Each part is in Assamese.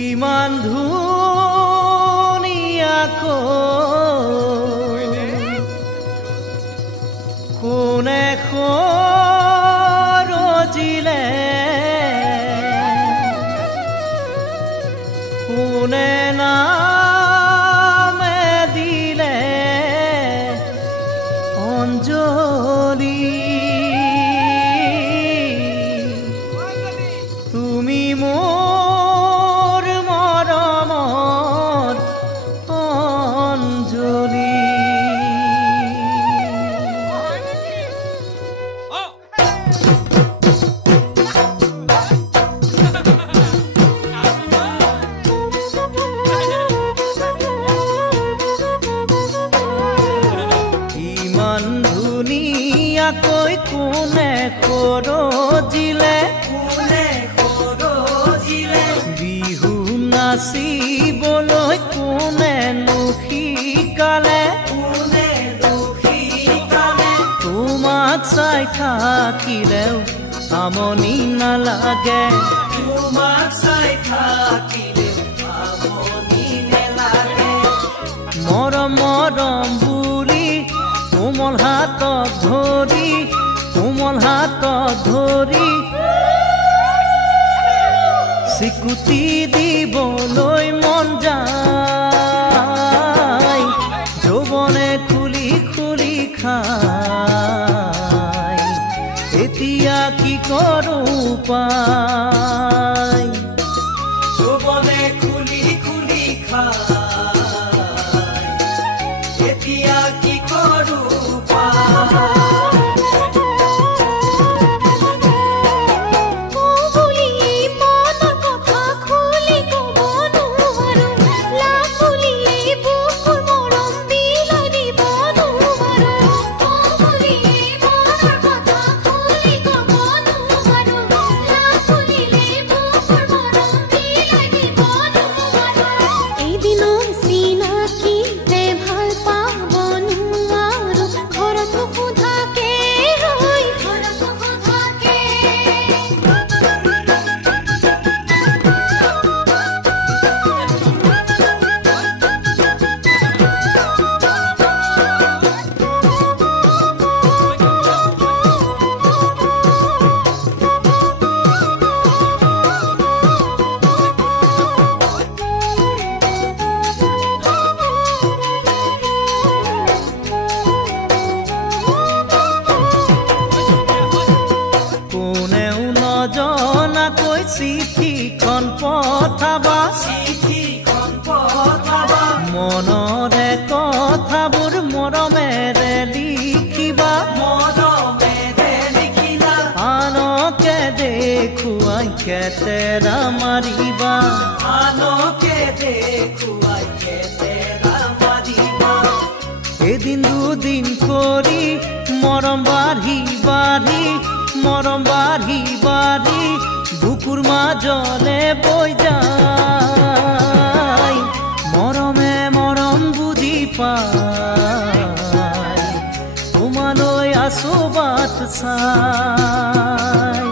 ইমান ধুনীয়াকৈ কোনে ৰজিলে কোনে নামে দিলে অঞ্জলি তুমি মোৰ মৰমৰ অঞ্জলি ইমান ধুনীয়াকৈ কোনে ৰজিলে বিহু নাচিবলৈ কোনেনো শিকালে তোমাক চাই থাকিলেও আমনি নালাগে মৰম মৰম বুলি কোমল হাতত ধৰি চিকুটি দিবলৈ মন যায় যৌৱনে খুলি খুলি খায় এতিয়া কি কৰোঁ উপায় যৌৱনে খুলি খুলি খায় এতিয়া কি কৰোঁ উপায় চিঠিখন পঠাবা মনৰে কথাবোৰ মৰমেৰে লিখিবা আনকে দেখুৱাই কেতেৰা মাৰিবা এদিন দুদিন কৰি মৰম বাঢ়ি বুকুৰ মাজলে বৈ যায় মৰমে মৰম বুজি পায় তোমালৈ আছো বাট চাই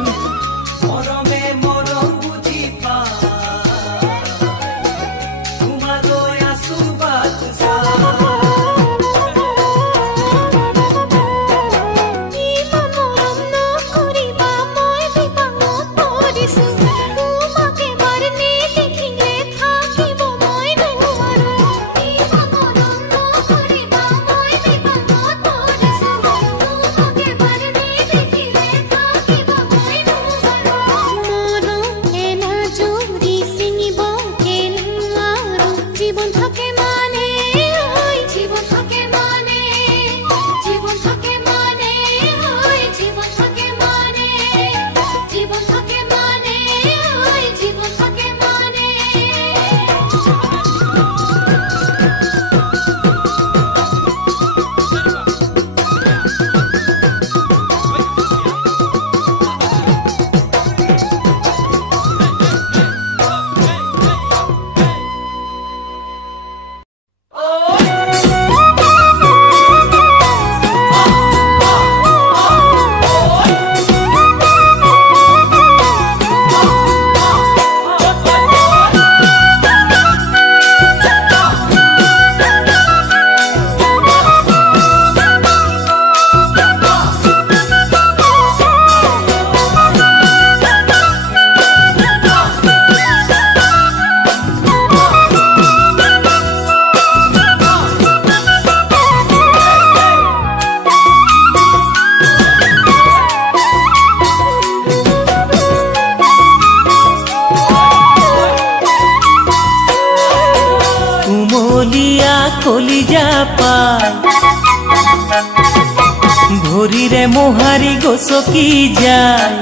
মৰমে মৰম বুজি পায় তোমালৈ আছো বাট চাই কলিজা পায় ভৰিৰে মোহাৰি গছকি যায়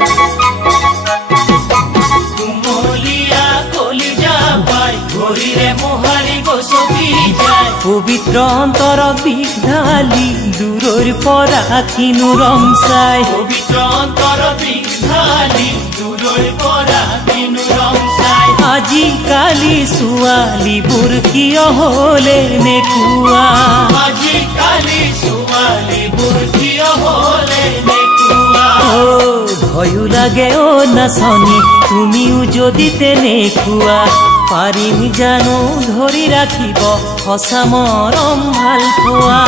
কুমলীয়া কলিজা পায় ভৰিৰে মোহাৰি গছকি যায় পবিত্ৰ অন্তৰত বিষ ঢালি দূৰৰ পৰা কিনো ৰং চাই পবিত্ৰ অন্তৰত বিষ ঢালি দূৰৰ পৰা কিনো ৰং চাই আজিকালি ছোৱালীবোৰ কিয় হ'লে নেকুৱা আজিকালি ছোৱালীবোৰ কিয় হ'লে নেকুৱা ভয়ো লাগে অ' নাচনী তুমিও যদি তেনেকুৱা পাৰিম জানো ধৰি ৰাখিব সঁচা মৰম ভাল পোৱা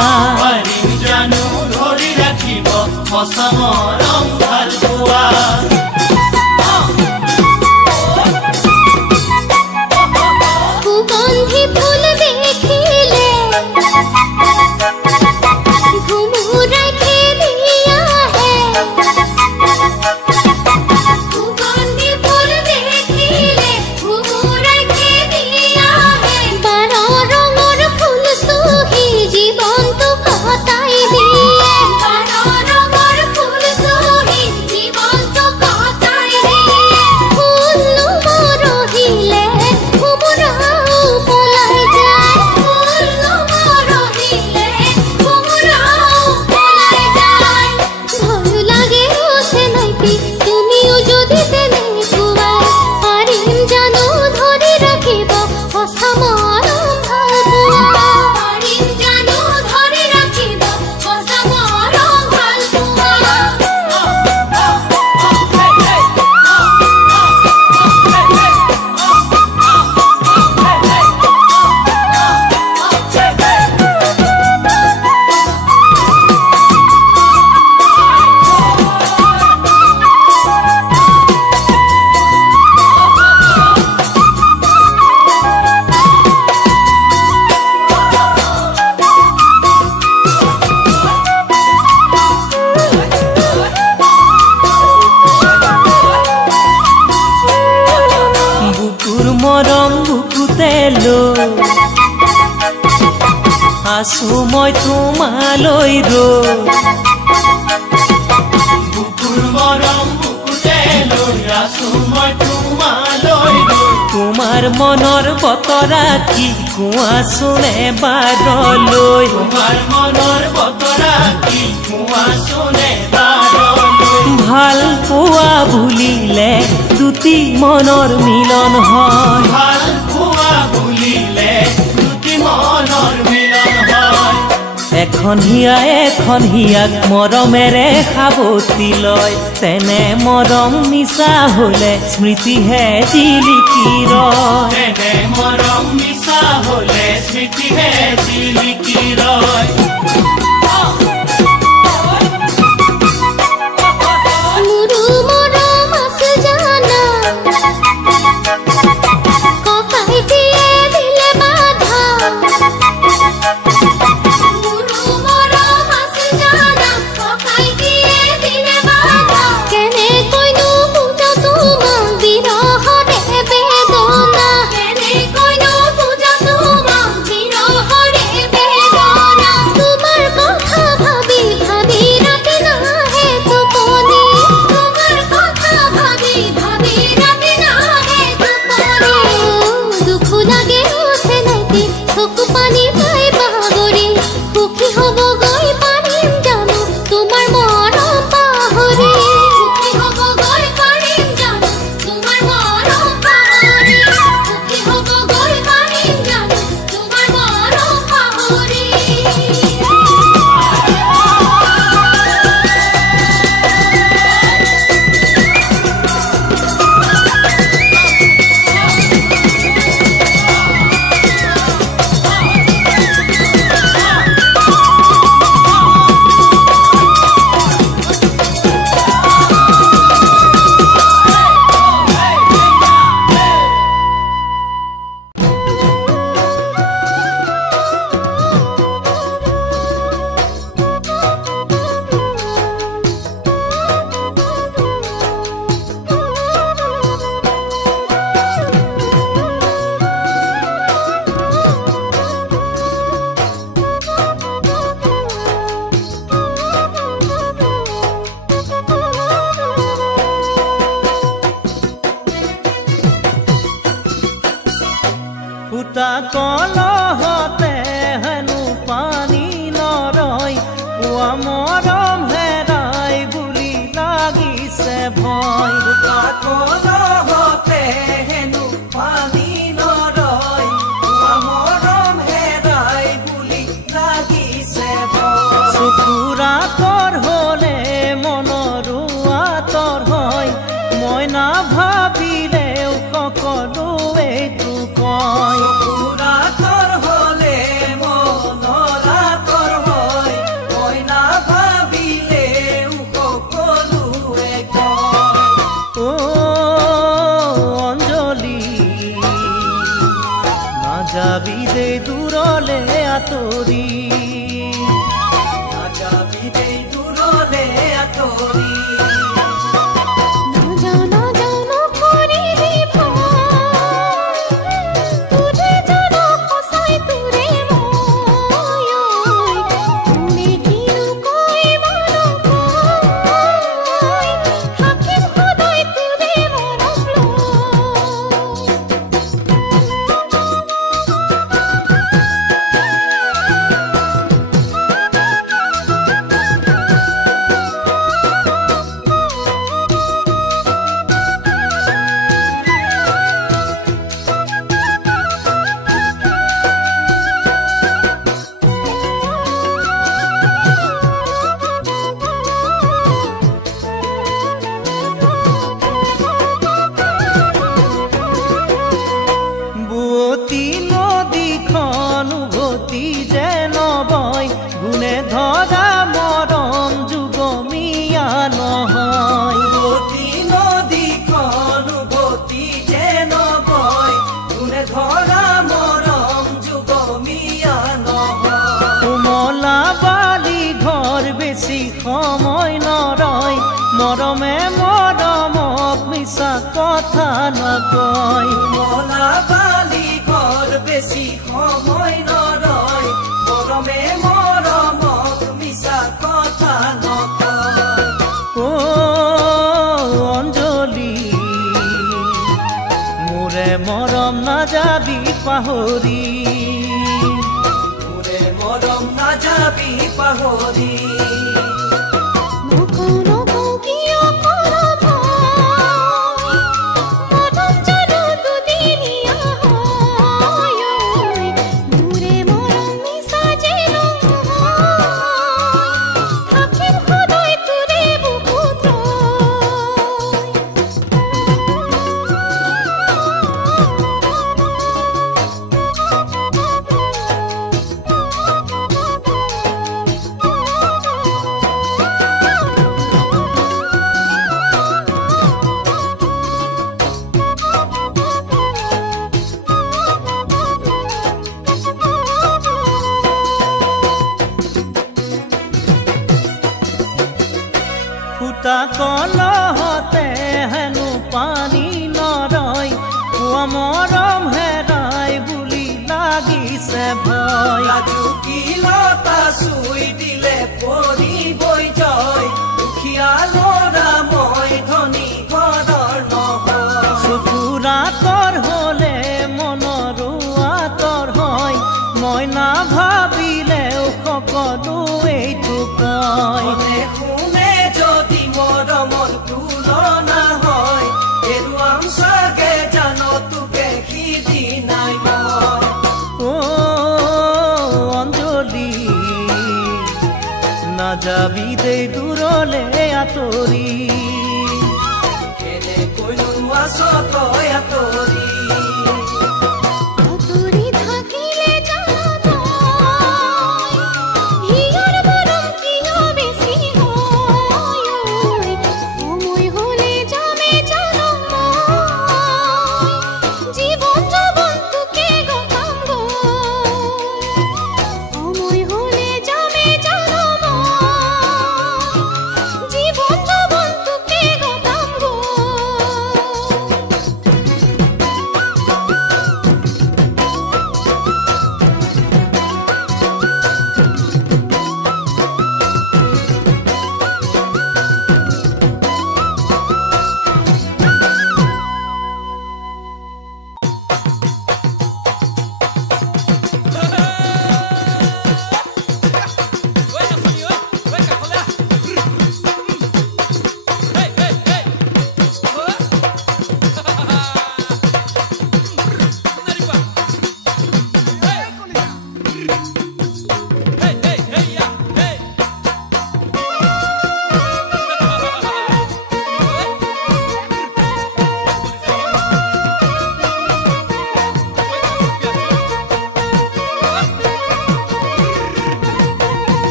পাৰিম জানো ধৰি ৰাখিব সঁচা মৰম ভাল পোৱা আছো মই তোমালৈ বুকুৰ মৰম বুকুতে লৈ আছো মই তোমালৈ তোমাৰ মনৰ বতৰা কি কোৱাচোন এবাৰলৈ তোমাৰ মনৰ বতৰা কি কোৱাচোন এবাৰলৈ ভাল পোৱা বুলিলে দুটি মনৰ মিলন হয় ভাল পোৱা বুলিলে দুটি মনৰ এখন হিয়াক মৰমেৰে সাৱটি লয় তেনে মৰম মিছা হলে স্মৃতিহে জিলিকি ৰয় তেনে মৰম মিছা হলে স্মৃতিহে জিলিকি ৰয় Bye. কলহতে হেনো পানী নৰয় পুৱা মৰম হেৰাই বুলি লাগিছে ভয় ফুটা কলহতে হেনো পানী নৰয় পুৱা মৰম হেৰাই বুলি লাগিছে ভয় চকুৰ আঁতৰ হলে মনৰো আঁতৰ হয় মই নাভাবিলেও সকলোৱেইতো কয় চকুৰ আঁতৰ হলে মনৰ আঁতৰ হয় মই নাভাবিলেও সকলোৱে কয় ও অঞ্জলি নাযাবি দে দূৰলে আঁতৰি নাযাবি দেই দূৰলে আঁতৰি গুণে ধৰা মৰম যুগমীয়া নহয় গতি নদীখন গতি যেন বয় গুণে ধৰা মৰম যুগমীয়া নহয় কোমলা বালি ঘৰ বেছি সময় নৰয় মৰমে মৰমক মিছা কথা নকয় কোমলা বালি ঘৰ বেছি সময় নৰয় মৰমে মৰমক মিছা কথা নকয় ও অঞ্জলি মোৰে মৰম নাযাবি পাহৰি মোৰে মৰম নাযাবি পাহৰি ফুটা কলহতে হেনো পানী নৰয় পুৱা মৰম হেৰাই বুলি লাগিছে ভয় ৰাজুকিলতা চুই দিলে পৰিবই জয় দুখীয়া ল'ৰা মই ধনী ঘৰৰ নহয় চকুৰ আঁতৰ হলে মনৰো আঁতৰ হয় মই নাভাবিলেও সকলোৱেইতো কয় শুনে যদি মৰমৰ তুলনা হয় এৰুৱাম চাগে জানো তোকে সিদিনাই মই ও অঞ্জলি নাযাবি দে দূৰলে আঁতৰি কেনেকৈনো আছ তই আঁতৰি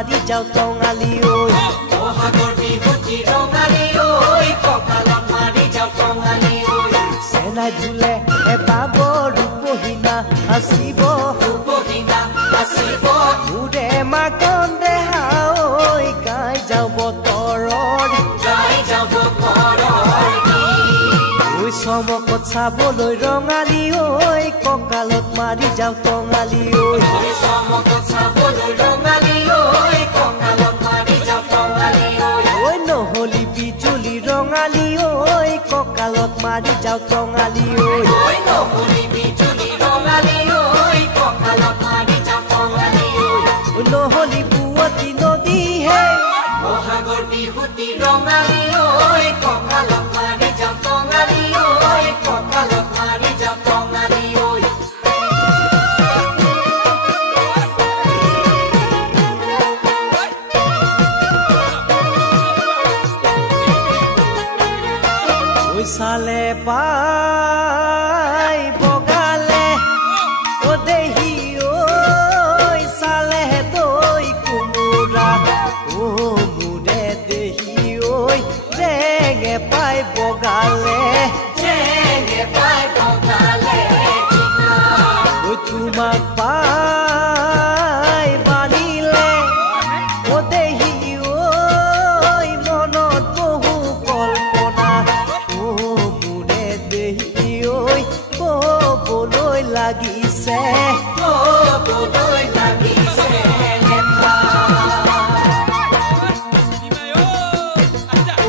মাৰি যাওঁ টঙালি ঐ বহাগৰ বিহুতি ৰঙালী ঐ কঁকালত মাৰি যাওঁ টঙালী ঐ চেনাই ধুলে এবাবৰ ৰূপহীনা আছিব উৰে মাকন দেহা ঐ গাই যাওঁ বতৰৰ ঐ চমকত চাবলৈ ৰঙালী ঐ কঁকালত মাৰি যাওঁ টঙালি ঐ চমকত চাবলৈ ৰঙালী ঐ কঁকালত মাৰি যাওঁ টঙালী ঐ নহলি বিজুলি ৰঙালী ঐ কঁকালত মাৰি যাওঁ টঙালি ঐ নহলি বিজুলি ৰঙালী ঐ কঁকালত মাৰি যাওঁ টঙালী নহলি বুৱতী নদী হে বহাগৰ বিহুতি ৰঙালী ঐ কঁকালত মাৰি যাওঁ টঙালী ঐ কঁকালত মাৰি যাওঁ টঙালী ঐ চালে পাই বগালে ও দেহি ঐ চালে দৈ কোমোৰা ও মোৰে দেহি ঐ জেঙে পাই বগালে ঐ তোমাক পাই বানিলে ও দেহি ঐ মনত বহু কল্পনা ও মোৰে দেহি ঐ ক'বলৈ লাগিছে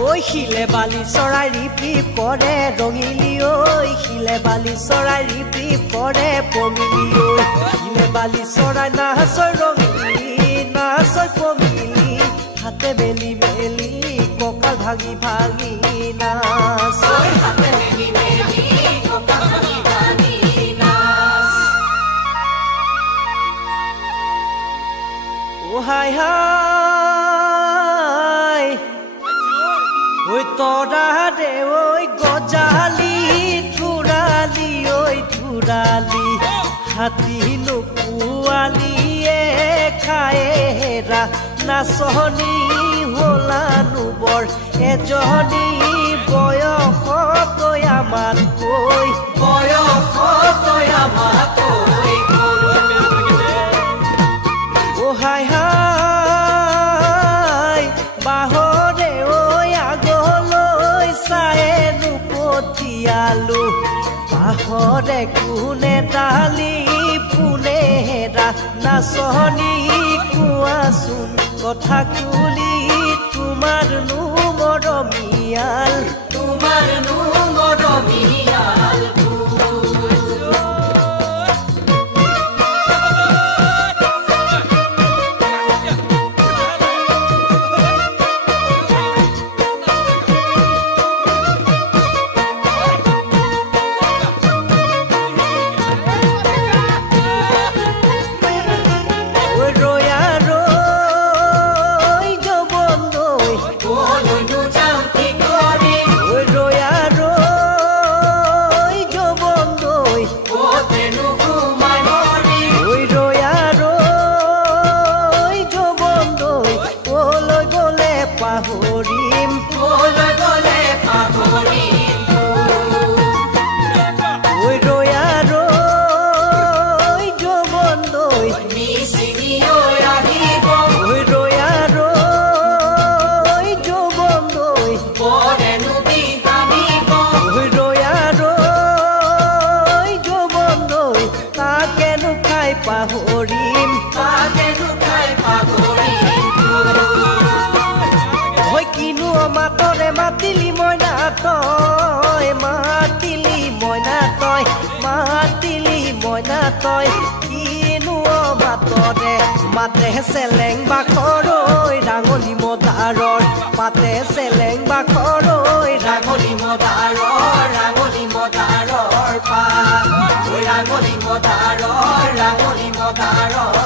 ঐ শিলে বালি চৰাই ৰিপিপ কৰে ৰঙিলি ঐ শিলে বালি চৰাই ৰিপিপ কৰে পমিলি ঐ শিলে বালি চৰাই নাচয় ৰঙিলি নাচয় পমিলি হাতে মেলি মেলি কঁকাল ভাঙি ভাঙি নাচ ও হাই হাই ঐ তৰা দে ঐ গজালি থুৰালি ঐ থুৰালি হাতী নোপোৱালিয়ে খায়েৰা নাচনি হলানো বৰ এজনী বয়সতৈ আমাতকৈ ও হাই হাই বাহৰে ঐ আগলৈ চায়েনো পঠিয়ালো বাহৰে কোনে ডালি পোনে হেৰা নাচনি কোৱাচোন কথা কুলি তোমাৰনো মৰমীয়াল মাতিলি মইনা তই কিনো মাতৰে মাতে চেলেং বাখৰৈ ৰাঙলী মদাৰৰ পাতে চেলেং বাখৰৈ ৰাঙলী মদাৰৰ পাত ৰাঙলী মদাৰৰ পাত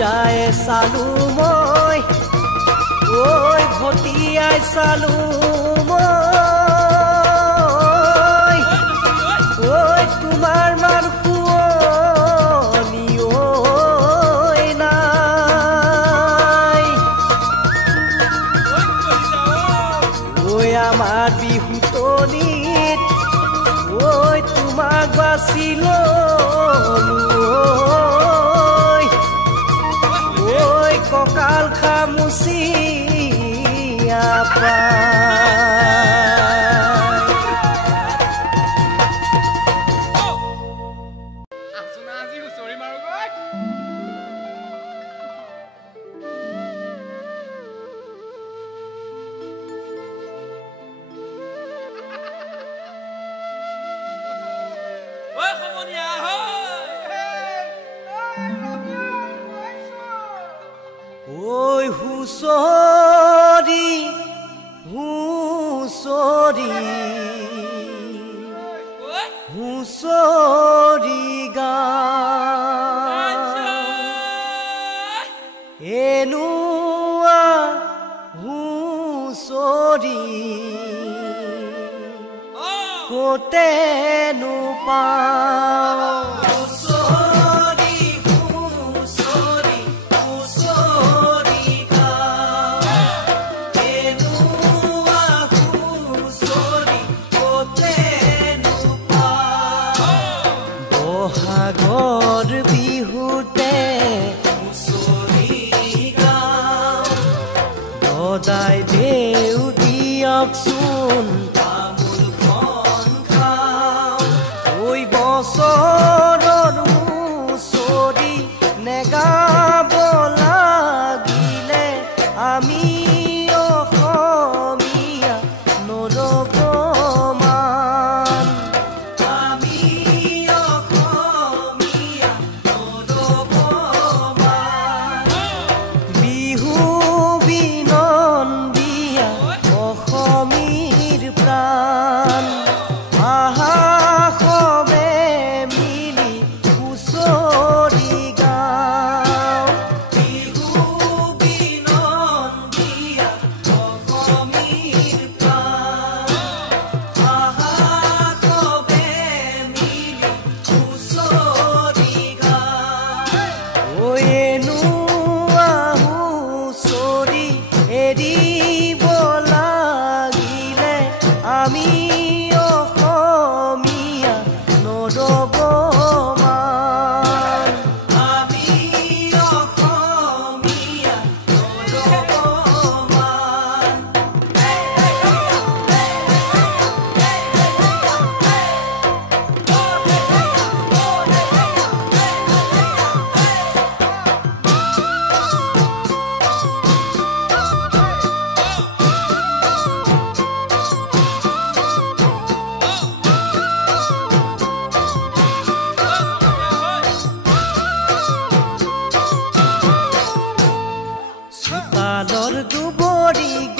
যায় চালু মই ঐ ভটিয়া চাই চালো ঐ তোমাৰ মান শুৱনি ঐ নাই ঐ আমাৰ বিহুতনিত ঐ তোমাক বাচি ললো ঐ কঁকাল খামুচিয়া ঐ হুঁচৰি হুঁচৰি হুঁচৰি এনুৱা হুঁচৰি ক'তেনো পাওঁ বহাগৰ বিহুতে সদায় দেউ দিয়কচোন তামোলখন খাওঁ ঐ বছৰৰ হুঁচৰি নেগাব লাগিলে আমি অসমীয়া নৰব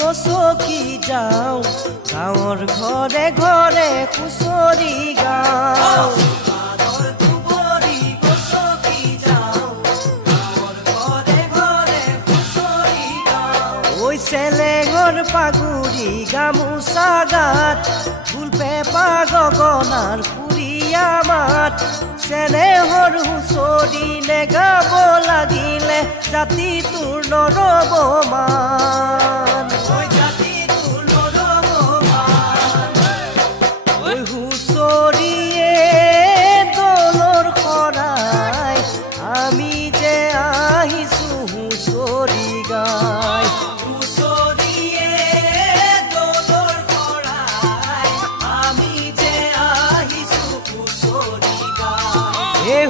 গছকি যাওঁ গাঁৱৰ ঘৰে ঘৰে হুঁচৰি গাওঁ ঐ চেলেঙৰ পাগুৰি গামোচা গাত ফুল পেপা গগনাৰ সুৰীয়া মাত চেনেহৰ হুঁচৰি নেগাব লাগিলে জাতি তোৰ নৰব মান ঐ হুঁচৰিয়ে দলৰ শৰাই আমি যে আহিছো হুঁচৰি গাই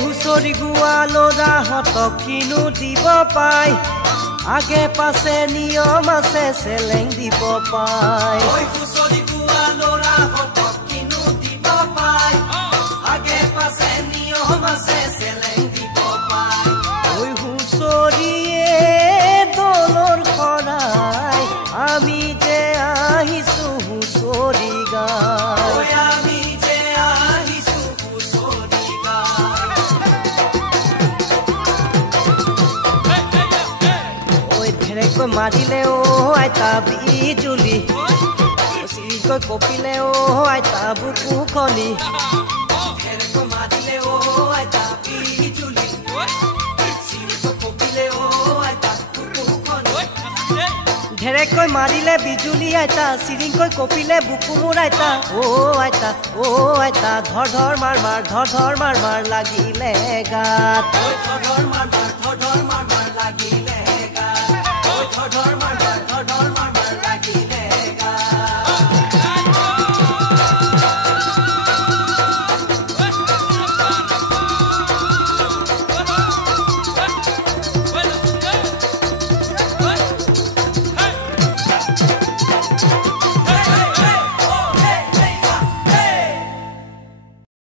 হুঁচৰি গোৱা ল'ৰাহঁতক কিনো দিব পায় আগে পাছে নিয়ম আছে চেলেং দিব পায় হুঁচৰি গোৱা ল'ৰাহঁতক কিনো দিব পায় আগে পাছে নিয়ম আছে চেলেং দিব পায় ঐ হুঁচৰিয়ে দলৰ শৰাই আমি যে আহিছো হুঁচৰি গাই মাৰিলে ও আইতা বিজুলি চিৰিকৈ কপিলে অ আইতা বুকু খনি ঢেৰেকৈ মাৰিলে অ আইতা বিজুলি চিৰিকৈ কপিলে অ আইতা বুকু খনি ঢেৰেকৈ মাৰিলে বিজুলি আইতা চিৰিকৈ কপিলে বুকু মোৰ আইতা অ আইতা ধৰ ধৰ মাৰ মাৰ লাগিলে গাত ধৰ ধৰ মাৰ মাৰ